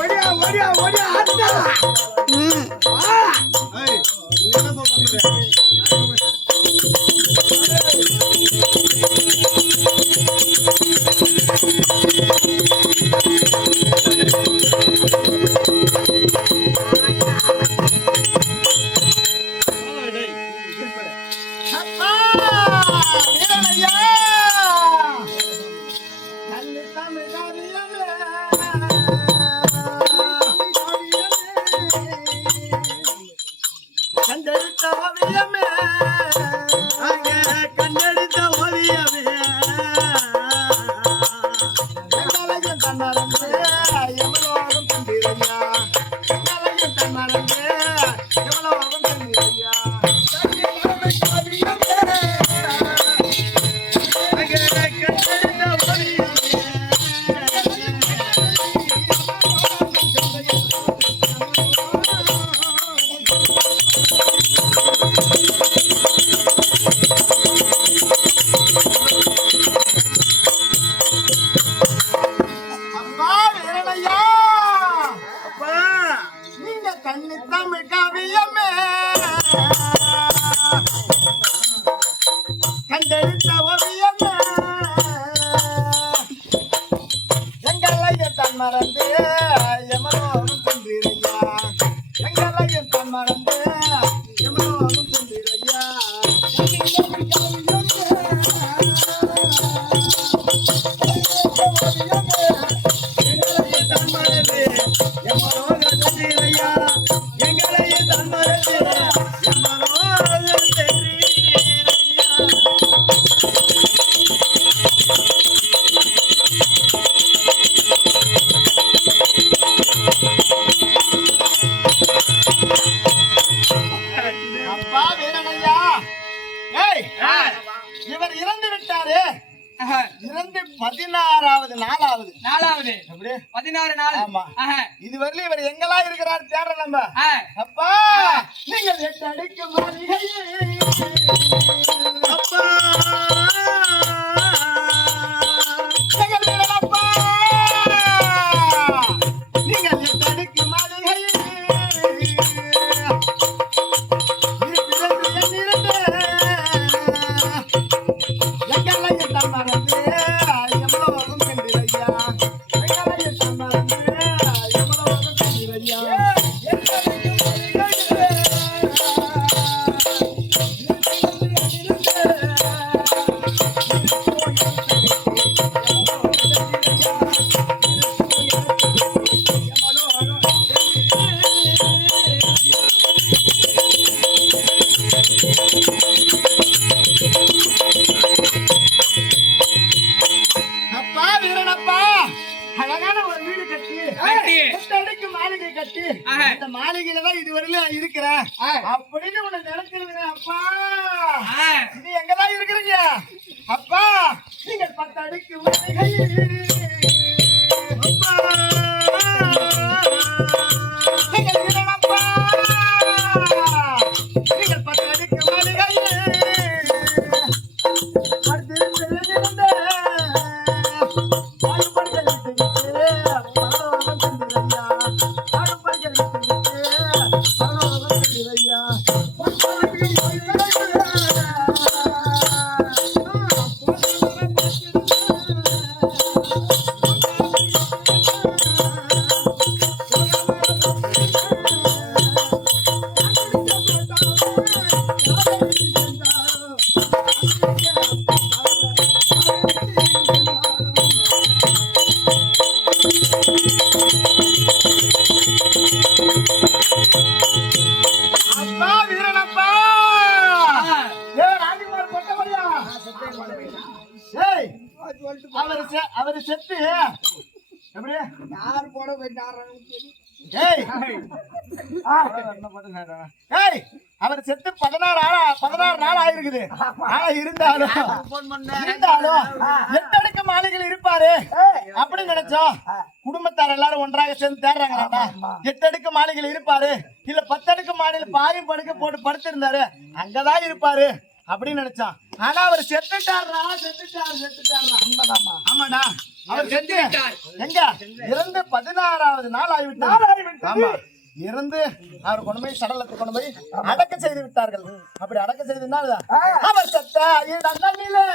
ஓடியா ஓடியா ஓடியா ஆத்தா வா ஏய் நீ என்ன சொல்ற அப்பா வீரனையா கண்ணு தமிழாவியமே கண்டெடுத்த ஓவியமே கண்டெடுத்த ஓவியமே கண்ணலையும் தன்னரம்பே எவ்வளோகம் கண்டிரையா கண்ணலையும் தன்னரம்பே எவ்வளோகம் கண்டிரையா அப்பா வீரனையா அப்பா நீங்க கண்ணு தமிழ் காவியமே கண்டெடுத்த ஓவியமே எங்களையும் தன் மறந்து எமனோரும் சென்றிரையா எங்களையும் தன் மறந்து எமனோரும் சென்றிரையா அப்பா வீரனையா ஏய் இவர் இறந்து விட்டாரு இறந்து 16வது நாளாவது எப்படி 16 நாள். ஆமா இதுவரையிலும் இவர் எங்கெல்லாம் இருக்கிறார் தேடுற நம்ம அப்பா நீங்கள் 8 அடிக்கு மாளிகையே அப்பா எங்கள் வீரனப்பா நீங்கள் 8 அடிக்கு மாளிகையே அப்பா வீரனப்பா அழகான ஒரு வீடு கட்டி 8 அடுக்கு மாளிகை கட்டி அந்த மாளிகையில தான் இதுவரையிலும் நான் இருக்கிறேன் அப்படின்னு உன்னை நினைச்சிருங்க அப்பா இது எங்கதான் இருக்கிறீங்க அப்பா நீங்க 10 அடுக்கு மாளிகை அப்பா எங்கள் வீரனப்பா நீங்கள் 10 அடுக்கு மாளிகை அப்பா வீரனப்பா ராணிமார் கொட்டவரியா அவரு செத்து எப்படி யார் போட அவர் செத்து 16 நாள் ஆயிருக்குது. ஆனா இருந்தாலும் 8 அடுக்கு மாளிகையில் இருப்பாரு அப்படின்னு நினைச்சோம். குடும்பத்தார் எல்லாரும் ஒன்றாக சேர்ந்து தேடுறாங்களாடா. 8 அடுக்கு மாளிகையில் இருப்பாரு இல்ல 10 அடுக்கு மாளிகையில் பாயும் படுக்க போட்டு படுத்திருந்தாரு, அங்கதான் இருப்பாரு அப்படின்னு நினைச்சான். ஆனா அவர் செத்துட்டாரா. உண்மைதாம்மா. ஆமாடா, அவர் செத்து எங்க இறந்து 16வது நாள் ஆகிவிட்டார். ஆமா, இறந்து அவர் கொண்டு போய் சடலத்தை கொண்டு போய் அடக்க செய்து விட்டார்கள். அப்படி அடக்க செய்ததுனால அவர் செத்த இடங்களிலே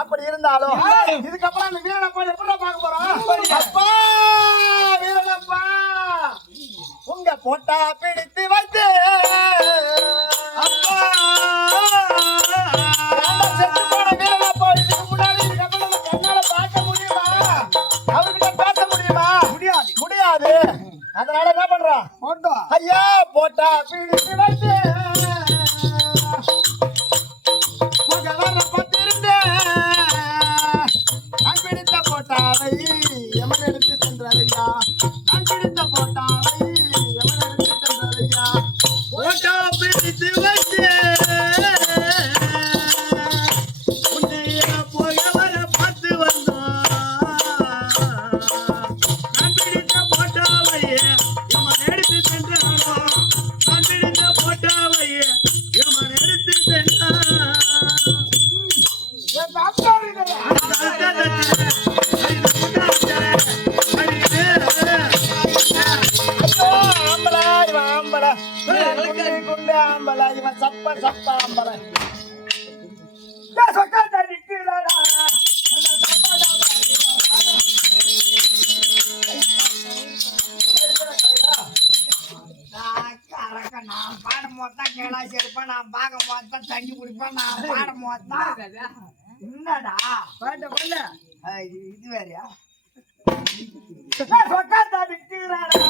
அப்படி இருந்தாலும் இதுக்கப்புறம் அந்த வீரனப்பா எப்படி பார்க்க போறோம்? அப்பா வீரனப்பா, உங்க போட்டா பிடித்து வைத்து செத்து போன வீரனப்பா இதுக்கு முன்னாடி இதுக்கப்புறம் நம்ம கண்ணால பார்க்க முடியுமா? அவர்கிட்ட பேச முடியுமா? முடியாது. அதனால என்ன பண்றான்? ஐயா போட்டா பிடித்து வைத்து எமன் எடுத்து சென்றாரையா, நான் பிடித்த போட்டாவை எமன் எடுத்து சென்றாரையா, போட்டா பிடித்து வச்சு உன்னைய போயவர பார்த்து வந்தோம். நான் பிடித்த போட்டாவை எமன் எடுத்து சென்றாரோ, நான் பிடித்த போட்டாவை எமன் எடுத்து சென்றார். சப்ப ஆம்பளை நான் பாடும் போதுதான் கேளாசி எடுப்பேன், நான் பார்க்கும் போதுதான் தண்ணி குடிப்பேன், நான் பாடும் போதுதான் என்னடா பாட்ட பண்ண இது வேறையா சொக்காத்தா விட்டுறாடா.